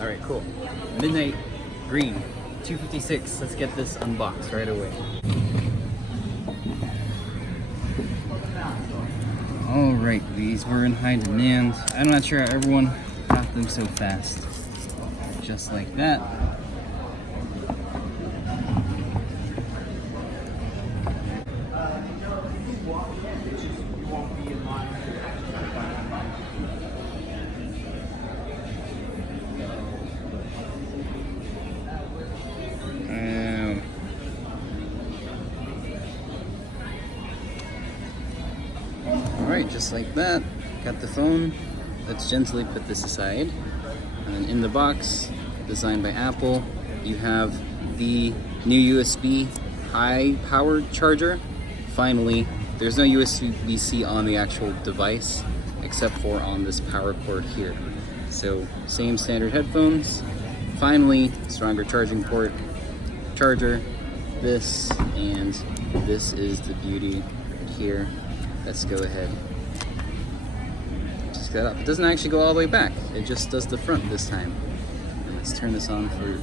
All right, cool. Midnight green, 256. Let's get this unboxed right away. All right, these were in high demand. I'm not sure how everyone got them so fast. Just like that. Alright, just like that, got the phone. Let's gently put this aside. And then in the box, designed by Apple, you have the new USB high-powered charger. Finally, there's no USB-C on the actual device, except for on this power cord here. So, same standard headphones. Finally, stronger charging port, charger, this, and this is the beauty here. Let's go ahead. Just got up. It doesn't actually go all the way back. It just does the front this time. And let's turn this on for.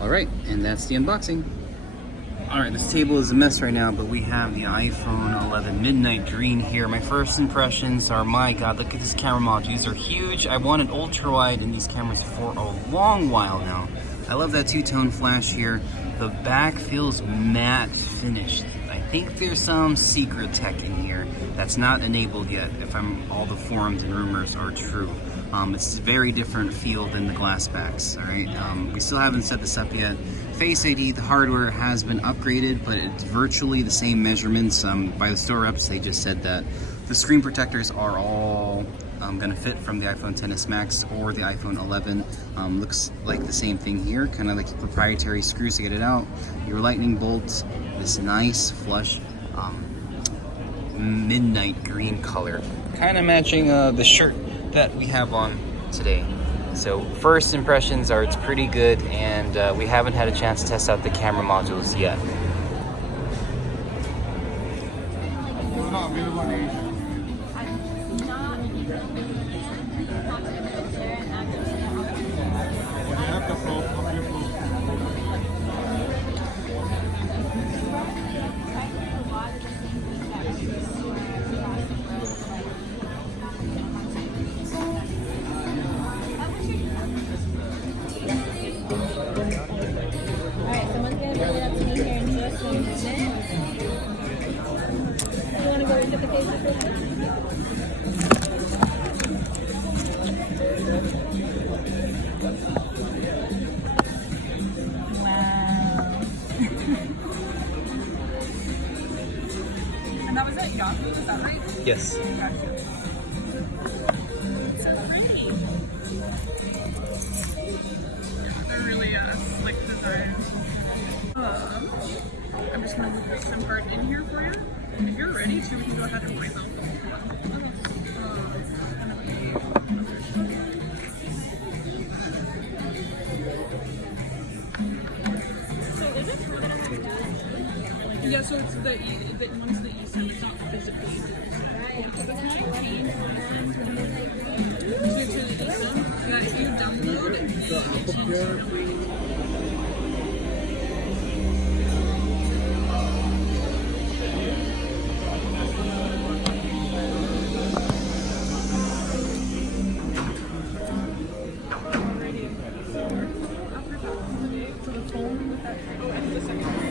All right, and that's the unboxing. All right, this table is a mess right now, but we have the iPhone 11 Midnight Green here. My first impressions are, my God, look at this camera module. These are huge. I wanted ultra wide in these cameras for a long while now. I love that two-tone flash here. The back feels matte finished. I think there's some secret tech in here that's not enabled yet, if all the forums and rumors are true. It's a very different feel than the glass backs, all right? We still haven't set this up yet. Face ID, the hardware has been upgraded, but it's virtually the same measurements. By the store reps, they just said that the screen protectors are all gonna fit from the iPhone XS Max or the iPhone 11. Looks like the same thing here, kind of like proprietary screws to get it out. Your lightning bolts, this nice flush midnight green color, kind of matching the shirt that we have on today. So first impressions are it's pretty good, and we haven't had a chance to test out the camera modules yet. And that was at Yahoo, is that right? Yes. Gotcha. They're really slick design. I'm just going to put some card in here for you. If you're ready to, we can go ahead and wipe out the whole one. Yeah, so it's the one's the eSIM, it's not physically. So it's an eSIM that if you download the phone with that.